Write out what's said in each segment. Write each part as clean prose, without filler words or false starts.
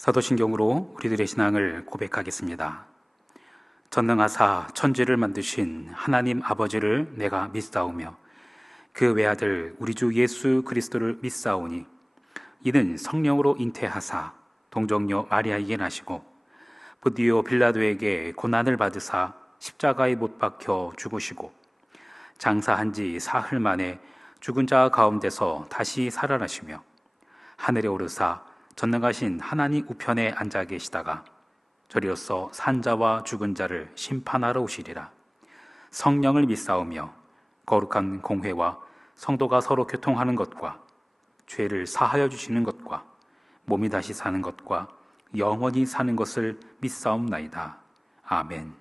사도신경으로 우리들의 신앙을 고백하겠습니다. 전능하사 천지를 만드신 하나님 아버지를 내가 믿사오며 그 외아들 우리 주 예수 그리스도를 믿사오니 이는 성령으로 잉태하사 동정녀 마리아에게 나시고 본디오 빌라도에게 고난을 받으사 십자가에 못 박혀 죽으시고 장사한 지 사흘 만에 죽은 자 가운데서 다시 살아나시며 하늘에 오르사 전능하신 하나님 우편에 앉아 계시다가 저리로서 산자와 죽은 자를 심판하러 오시리라. 성령을 믿사오며 거룩한 공회와 성도가 서로 교통하는 것과 죄를 사하여 주시는 것과 몸이 다시 사는 것과 영원히 사는 것을 믿사옵나이다. 아멘.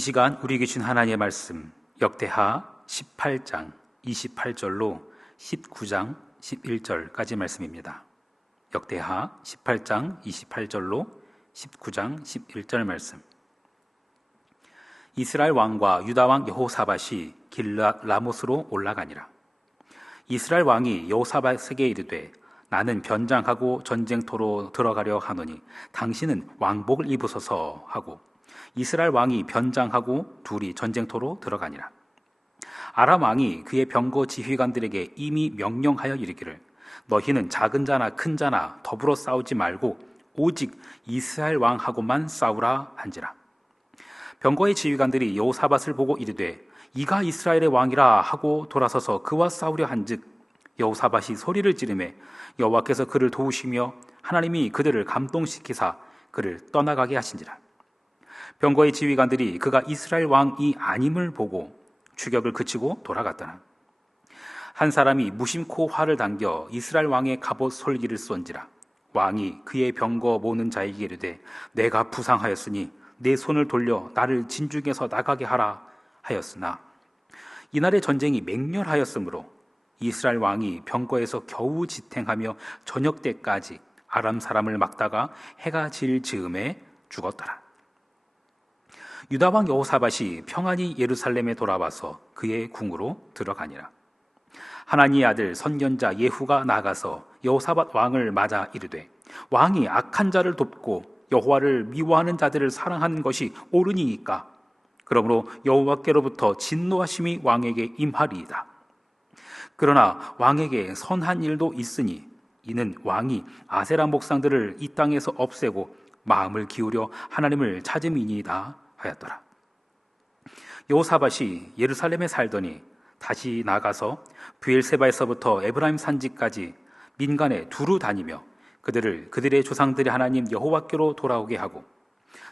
이 시간 우리에게 주신 하나님의 말씀 역대하 18장 28절로 19장 11절까지 말씀입니다. 역대하 18장 28절로 19장 11절 말씀. 이스라엘 왕과 유다 왕 여호사밧이 길르앗 라못으로 올라가니라. 이스라엘 왕이 여호사밧에게 이르되 나는 변장하고 전쟁터로 들어가려 하노니 당신은 왕복을 입으소서 하고 이스라엘 왕이 변장하고 둘이 전쟁터로 들어가니라. 아람 왕이 그의 병거 지휘관들에게 이미 명령하여 이르기를 너희는 작은 자나 큰 자나 더불어 싸우지 말고 오직 이스라엘 왕하고만 싸우라 한지라. 병거의 지휘관들이 여호사밧을 보고 이르되 이가 이스라엘의 왕이라 하고 돌아서서 그와 싸우려 한즉 여호사밧이 소리를 지르매 여호와께서 그를 도우시며 하나님이 그들을 감동시키사 그를 떠나가게 하신지라. 병거의 지휘관들이 그가 이스라엘 왕이 아님을 보고 추격을 그치고 돌아갔더라. 한 사람이 무심코 활을 당겨 이스라엘 왕의 갑옷 솔기를 쏜지라. 왕이 그의 병거 모는 자에게 이르되 내가 부상하였으니 내 손을 돌려 나를 진중에서 나가게 하라 하였으나 이날의 전쟁이 맹렬하였으므로 이스라엘 왕이 병거에서 겨우 지탱하며 저녁 때까지 아람 사람을 막다가 해가 질 즈음에 죽었더라. 유다 왕 여호사밧이 평안히 예루살렘에 돌아와서 그의 궁으로 들어가니라. 하나니의 아들 선견자 예후가 나가서 여호사밧 왕을 맞아 이르되 왕이 악한 자를 돕고 여호와를 미워하는 자들을 사랑하는 것이 옳으니이까 그러므로 여호와께로부터 진노하심이 왕에게 임하리이다. 그러나 왕에게 선한 일도 있으니 이는 왕이 아세라 목상들을 이 땅에서 없애고 마음을 기울여 하나님을 찾음이니이다 하였더라. 여호사밧이 예루살렘에 살더니 다시 나가서 브엘세바에서부터 에브라임 산지까지 민간에 두루 다니며 그들의 조상들의 하나님 여호와께로 돌아오게 하고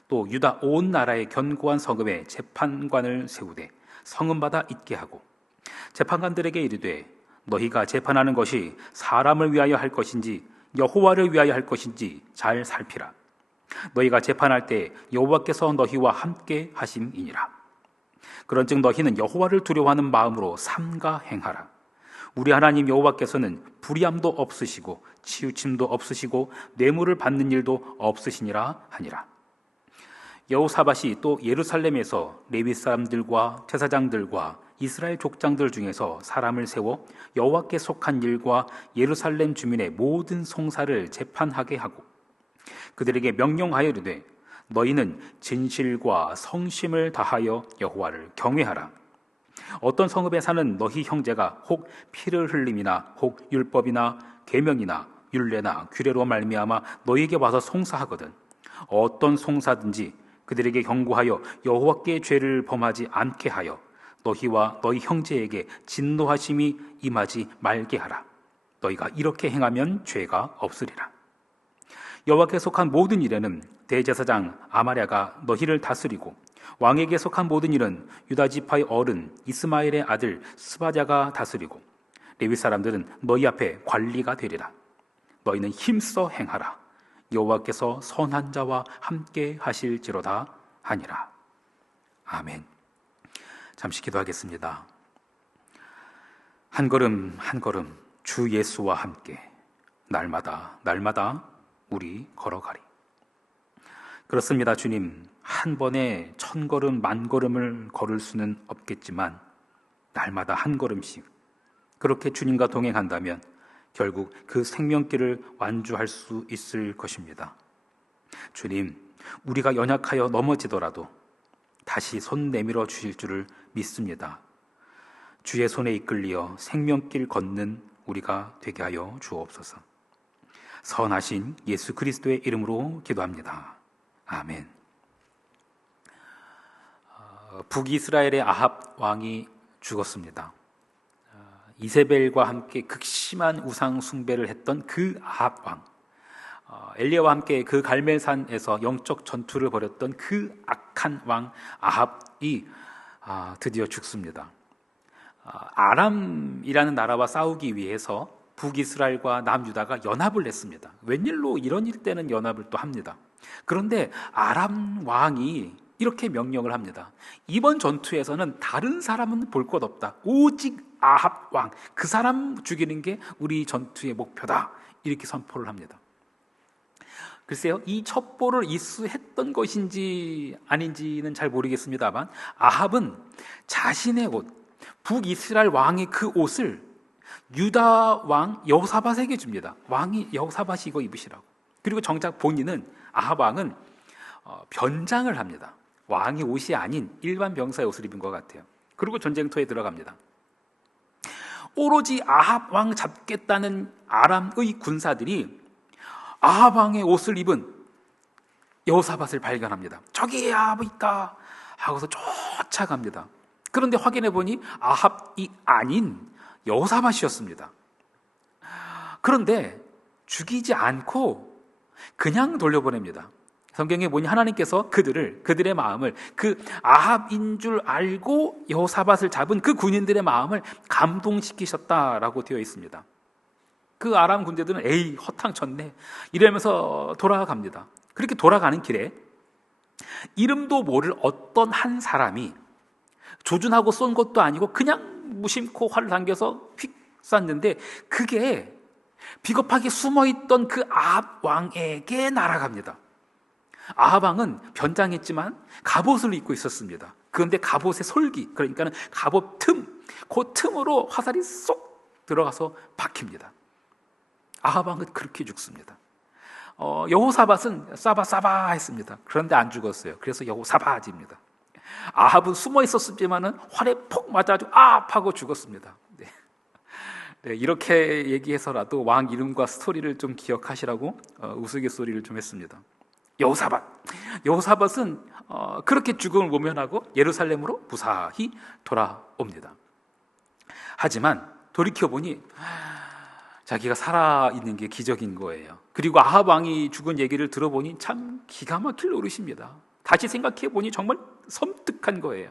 또 유다 온 나라의 견고한 성읍에 재판관을 세우되 성은받아 있게 하고 재판관들에게 이르되 너희가 재판하는 것이 사람을 위하여 할 것인지 여호와를 위하여 할 것인지 잘 살피라. 너희가 재판할 때 여호와께서 너희와 함께 하심이니라. 그런즉 너희는 여호와를 두려워하는 마음으로 삼가 행하라. 우리 하나님 여호와께서는 불의함도 없으시고 치우침도 없으시고 뇌물을 받는 일도 없으시니라 하니라. 여호사밧이 또 예루살렘에서 레위 사람들과 제사장들과 이스라엘 족장들 중에서 사람을 세워 여호와께 속한 일과 예루살렘 주민의 모든 송사를 재판하게 하고 그들에게 명령하여 이르되 너희는 진실과 성심을 다하여 여호와를 경외하라. 어떤 성읍에 사는 너희 형제가 혹 피를 흘림이나 혹 율법이나 계명이나 율례나 규례로 말미암아 너희에게 와서 송사하거든 어떤 송사든지 그들에게 경고하여 여호와께 죄를 범하지 않게 하여 너희와 너희 형제에게 진노하심이 임하지 말게 하라. 너희가 이렇게 행하면 죄가 없으리라. 여호와께 속한 모든 일에는 대제사장 아마랴가 너희를 다스리고 왕에게 속한 모든 일은 유다 지파의 어른 이스마엘의 아들 스바랴가 다스리고 레위 사람들은 너희 앞에 관리가 되리라. 너희는 힘써 행하라. 여호와께서 선한 자와 함께 하실지로다 하니라. 아멘. 잠시 기도하겠습니다. 한 걸음 한 걸음 주 예수와 함께 날마다 우리 걸어가리. 그렇습니다. 주님, 한 번에 1000걸음, 10,000걸음을 걸을 수는 없겠지만 날마다 한 걸음씩 그렇게 주님과 동행한다면 결국 그 생명길을 완주할 수 있을 것입니다. 주님, 우리가 연약하여 넘어지더라도 다시 손 내밀어 주실 줄을 믿습니다. 주의 손에 이끌리어 생명길 걷는 우리가 되게 하여 주옵소서. 선하신 예수 그리스도의 이름으로 기도합니다. 아멘. 북이스라엘의 아합 왕이 죽었습니다. 이세벨과 함께 극심한 우상 숭배를 했던 그 아합 왕, 엘리야와 함께 그 갈멜산에서 영적 전투를 벌였던 그 악한 왕 아합이 드디어 죽습니다. 아람이라는 나라와 싸우기 위해서 북이스라엘과 남유다가 연합을 했습니다. 웬일로 이런 일 때는 연합을 또 합니다. 그런데 아람 왕이 이렇게 명령을 합니다. 이번 전투에서는 다른 사람은 볼 것 없다. 오직 아합 왕, 그 사람 죽이는 게 우리 전투의 목표다. 이렇게 선포를 합니다. 글쎄요, 이 첩보를 이수했던 것인지 아닌지는 잘 모르겠습니다만 아합은 자신의 옷, 북이스라엘 왕의 그 옷을 유다 왕 여호사밧에게 줍니다. 왕이 여호사밧이 이거 입으시라고. 그리고 정작 본인은 아합 왕은 변장을 합니다. 왕의 옷이 아닌 일반 병사의 옷을 입은 것 같아요. 그리고 전쟁터에 들어갑니다. 오로지 아합 왕 잡겠다는 아람의 군사들이 아합 왕의 옷을 입은 여호사밧을 발견합니다. 저기 아합이 있다 하고서 쫓아갑니다. 그런데 확인해 보니 아합이 아닌 여호사밧이었습니다. 그런데 죽이지 않고 그냥 돌려보냅니다. 성경에 보니 하나님께서 그들의 마음을 그 아합인 줄 알고 여호사밧을 잡은 그 군인들의 마음을 감동시키셨다라고 되어 있습니다. 그 아람 군대들은 에이 허탕 쳤네 이러면서 돌아갑니다. 그렇게 돌아가는 길에 이름도 모를 어떤 한 사람이 조준하고 쏜 것도 아니고 그냥 무심코 활을 당겨서 휙 쐈는데 그게 비겁하게 숨어있던 그 아합 왕에게 날아갑니다. 아합 왕은 변장했지만 갑옷을 입고 있었습니다. 그런데 갑옷의 솔기, 그러니까 갑옷 틈, 그 틈으로 화살이 쏙 들어가서 박힙니다. 아합 왕은 그렇게 죽습니다. 여호사밧은 싸바 했습니다. 그런데 안 죽었어요. 그래서 여호사밧입니다. 아합은 숨어 있었지만은 활에 폭 맞아가지고 하고 죽었습니다. 네, 이렇게 얘기해서라도 왕 이름과 스토리를 좀 기억하시라고 우스갯소리를 좀 했습니다. 여호사밧은 그렇게 죽음을 모면하고 예루살렘으로 무사히 돌아옵니다. 하지만 돌이켜보니 자기가 살아있는 게 기적인 거예요. 그리고 아합 왕이 죽은 얘기를 들어보니 참 기가 막힐 노릇입니다. 다시 생각해보니 정말 섬뜩한 거예요.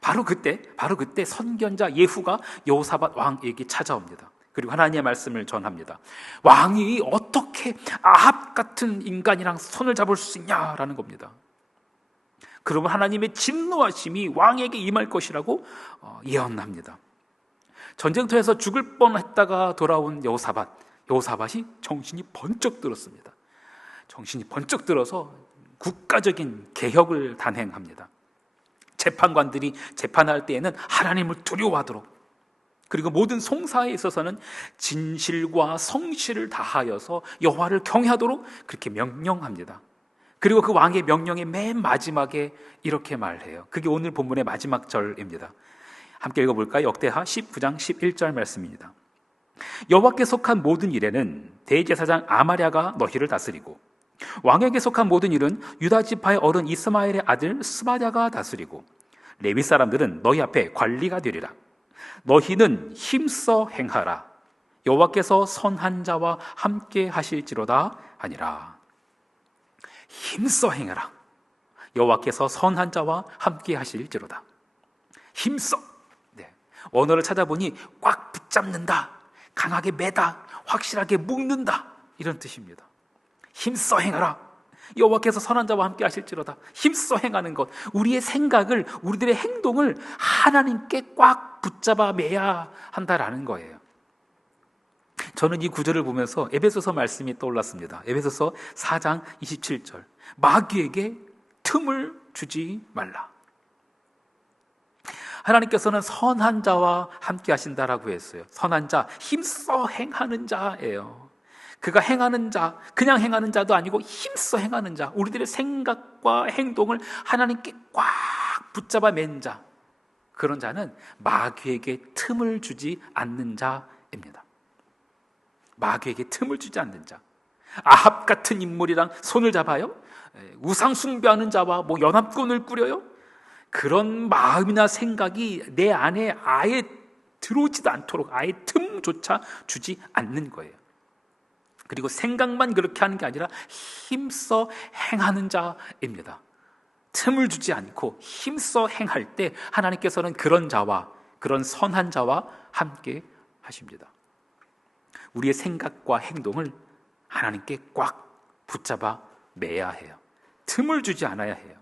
바로 그때 선견자 예후가 여호사밧 왕에게 찾아옵니다. 그리고 하나님의 말씀을 전합니다. 왕이 어떻게 아합 같은 인간이랑 손을 잡을 수 있냐라는 겁니다. 그러면 하나님의 진노하심이 왕에게 임할 것이라고 예언합니다. 전쟁터에서 죽을 뻔했다가 돌아온 여호사밧이 정신이 번쩍 들었습니다. 정신이 번쩍 들어서 국가적인 개혁을 단행합니다. 재판관들이 재판할 때에는 하나님을 두려워하도록, 그리고 모든 송사에 있어서는 진실과 성실을 다하여서 여호와를 경외하도록 그렇게 명령합니다. 그리고 그 왕의 명령의 맨 마지막에 이렇게 말해요. 그게 오늘 본문의 마지막 절입니다. 함께 읽어볼까요? 역대하 19장 11절 말씀입니다. 여호와께 속한 모든 일에는 대제사장 아마랴가 너희를 다스리고 왕에게 속한 모든 일은 유다 지파의 어른 이스마엘의 아들 스바랴가 다스리고 레위 사람들은 너희 앞에 관리가 되리라. 너희는 힘써 행하라. 여호와께서 선한 자와 함께 하실지로다 하니라. 힘써 행하라. 여호와께서 선한 자와 함께 하실지로다. 힘써. 네. 원어를 찾아보니 꽉 붙잡는다, 강하게 매다, 확실하게 묶는다, 이런 뜻입니다. 힘써 행하라. 여호와께서 선한 자와 함께 하실지로다. 힘써 행하는 것, 우리의 생각을, 우리들의 행동을 하나님께 꽉 붙잡아 매야 한다라는 거예요. 저는 이 구절을 보면서 에베소서 말씀이 떠올랐습니다. 에베소서 4장 27절. 마귀에게 틈을 주지 말라. 하나님께서는 선한 자와 함께 하신다라고 했어요. 선한 자, 힘써 행하는 자예요. 그가 행하는 자, 그냥 행하는 자도 아니고 힘써 행하는 자, 우리들의 생각과 행동을 하나님께 꽉 붙잡아 맨 자, 그런 자는 마귀에게 틈을 주지 않는 자입니다. 마귀에게 틈을 주지 않는 자. 아합 같은 인물이랑 손을 잡아요? 우상 숭배하는 자와 연합군을 꾸려요? 그런 마음이나 생각이 내 안에 아예 들어오지도 않도록 아예 틈조차 주지 않는 거예요. 그리고 생각만 그렇게 하는 게 아니라 힘써 행하는 자입니다. 틈을 주지 않고 힘써 행할 때 하나님께서는 그런 자와, 그런 선한 자와 함께 하십니다. 우리의 생각과 행동을 하나님께 꽉 붙잡아 매야 해요. 틈을 주지 않아야 해요.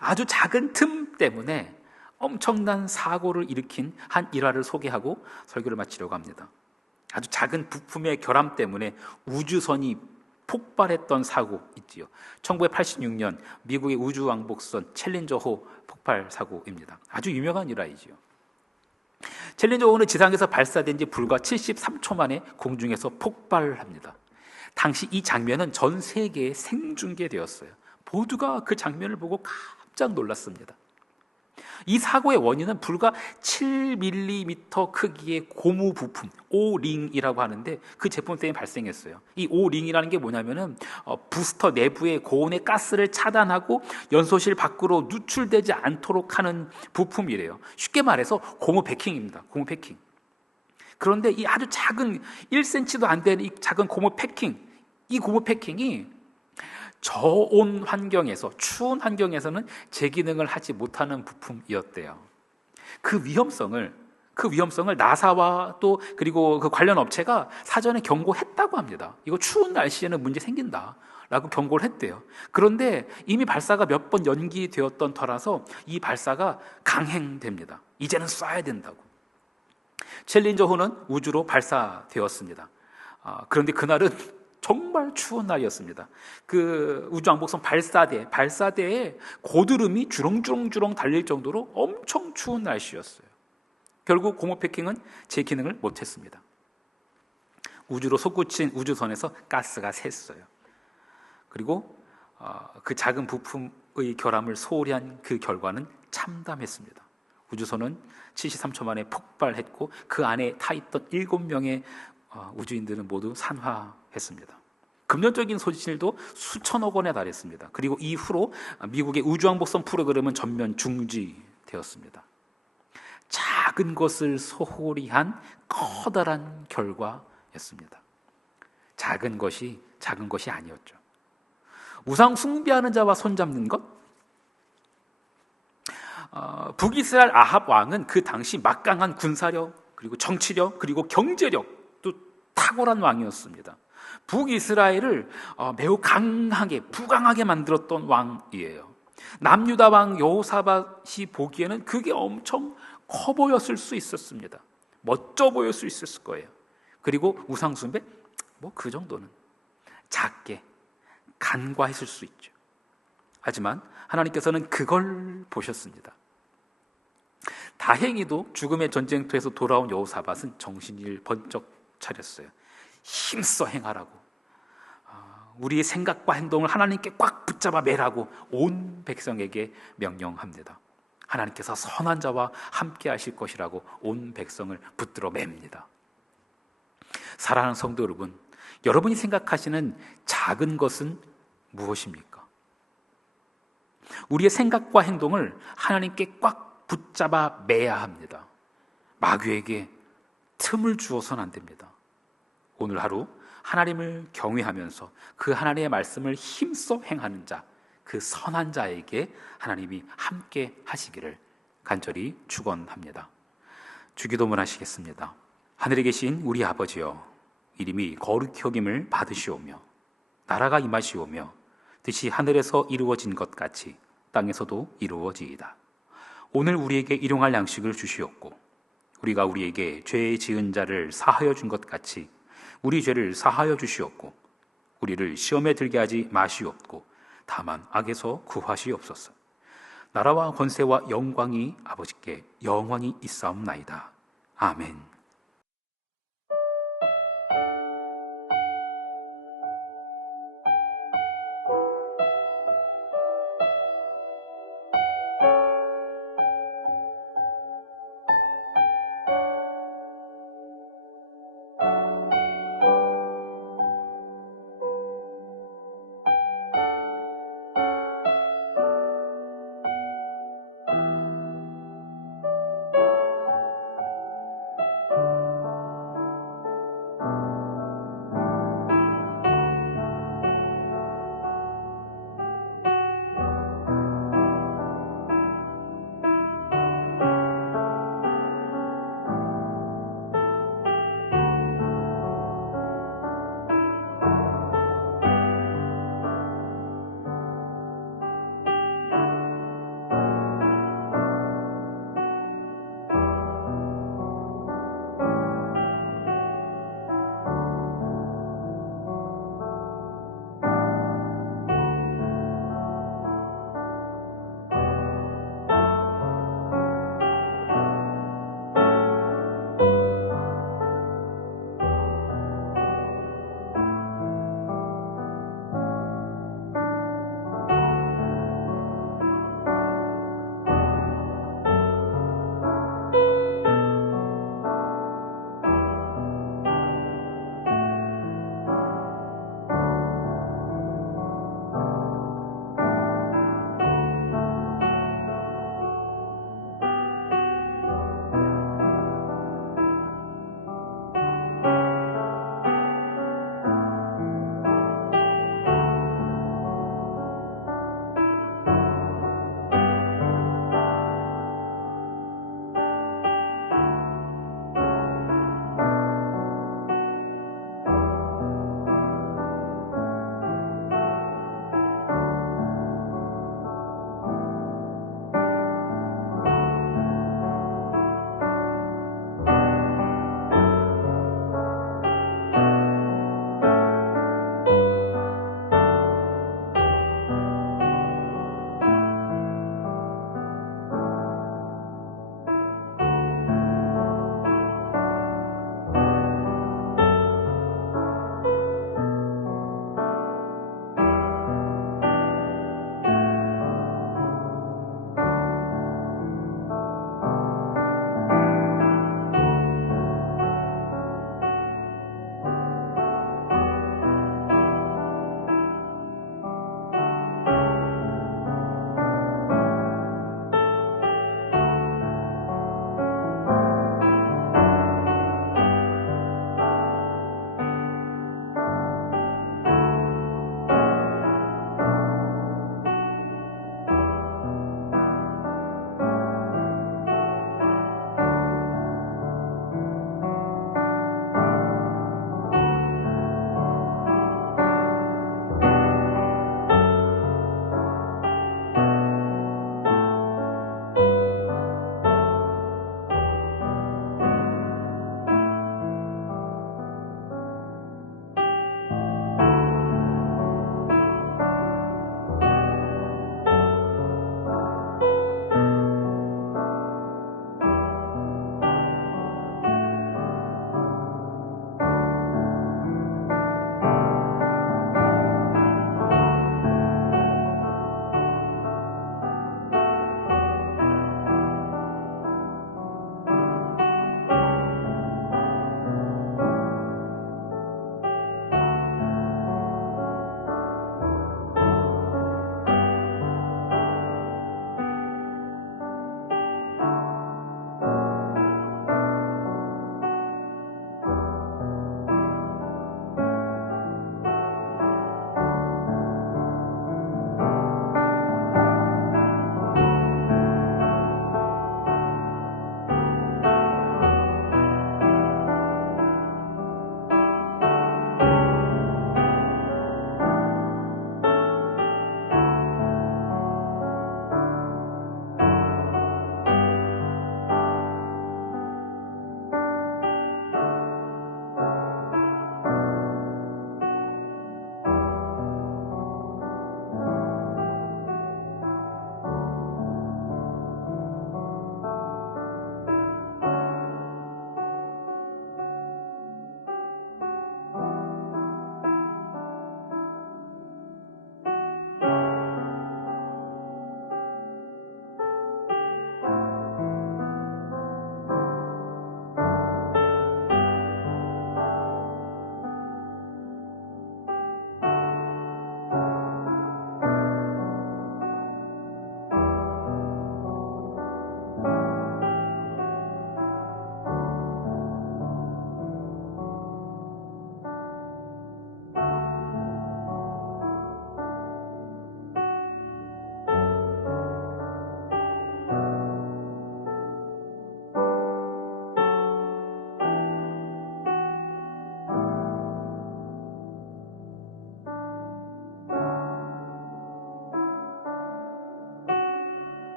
아주 작은 틈 때문에 엄청난 사고를 일으킨 한 일화를 소개하고 설교를 마치려고 합니다. 아주 작은 부품의 결함 때문에 우주선이 폭발했던 사고 있지요. 1986년 미국의 우주왕복선 챌린저호 폭발 사고입니다. 아주 유명한 일화이지요. 챌린저호는 지상에서 발사된 지 불과 73초 만에 공중에서 폭발합니다. 당시 이 장면은 전 세계에 생중계되었어요. 모두가 그 장면을 보고 깜짝 놀랐습니다. 이 사고의 원인은 불과 7mm 크기의 고무 부품, 오링이라고 하는데 그 제품 때문에 발생했어요. 이 오링이라는 게 뭐냐면은 부스터 내부의 고온의 가스를 차단하고 연소실 밖으로 누출되지 않도록 하는 부품이래요. 쉽게 말해서 고무 패킹입니다. 고무 패킹. 그런데 이 아주 작은 1cm도 안 되는 이 작은 고무 패킹, 이 고무 패킹이 저온 환경에서, 추운 환경에서는 제 기능을 하지 못하는 부품이었대요. 그 위험성을 그 위험성을 나사와 또 그리고 그 관련 업체가 사전에 경고했다고 합니다. 이거 추운 날씨에는 문제 생긴다 라고 경고를 했대요. 그런데 이미 발사가 몇 번 연기되었던 터라서 이 발사가 강행됩니다. 이제는 쏴야 된다고. 챌린저 호는 우주로 발사되었습니다. 그런데 그날은 정말 추운 날이었습니다. 그 우주왕복선 발사대에 고드름이 주렁주렁 달릴 정도로 엄청 추운 날씨였어요. 결국 고무 패킹은 제 기능을 못했습니다. 우주로 솟구친 우주선에서 가스가 샜어요. 그리고 그 작은 부품의 결함을 소홀히 한 그 결과는 참담했습니다. 우주선은 73초 만에 폭발했고 그 안에 타있던 7명의 우주인들은 모두 산화했습니다. 금전적인 손실도 수천억 원에 달했습니다. 그리고 이후로 미국의 우주왕복선 프로그램은 전면 중지되었습니다. 작은 것을 소홀히 한 커다란 결과였습니다. 작은 것이 아니었죠. 우상 숭배하는 자와 손잡는 것? 북이스라엘 아합 왕은 그 당시 막강한 군사력, 그리고 정치력, 그리고 경제력도 탁월한 왕이었습니다. 북이스라엘을 매우 부강하게 만들었던 왕이에요. 남유다 왕 여호사밧이 보기에는 그게 엄청 커 보였을 수 있었습니다. 멋져 보일 수 있었을 거예요. 그리고 우상숭배? 그 정도는 작게 간과했을 수 있죠. 하지만 하나님께서는 그걸 보셨습니다. 다행히도 죽음의 전쟁터에서 돌아온 여호사밧은 정신을 번쩍 차렸어요. 힘써 행하라고, 우리의 생각과 행동을 하나님께 꽉 붙잡아 매라고 온 백성에게 명령합니다. 하나님께서 선한 자와 함께 하실 것이라고 온 백성을 붙들어 맵니다. 사랑하는 성도 여러분, 여러분이 생각하시는 작은 것은 무엇입니까? 우리의 생각과 행동을 하나님께 꽉 붙잡아 매야 합니다. 마귀에게 틈을 주어서는 안 됩니다. 오늘 하루 하나님을 경외하면서 그 하나님의 말씀을 힘써 행하는 자, 그 선한 자에게 하나님이 함께 하시기를 간절히 축원합니다. 주기도문 하시겠습니다. 하늘에 계신 우리 아버지여, 이름이 거룩히 여김을 받으시오며 나라가 임하시오며 뜻이 하늘에서 이루어진 것 같이 땅에서도 이루어지이다. 오늘 우리에게 일용할 양식을 주시옵고 우리가 우리에게 죄 지은 자를 사하여 준 것 같이 우리 죄를 사하여 주시옵고 우리를 시험에 들게 하지 마시옵고 다만 악에서 구하시옵소서. 나라와 권세와 영광이 아버지께 영원히 있사옵나이다. 아멘.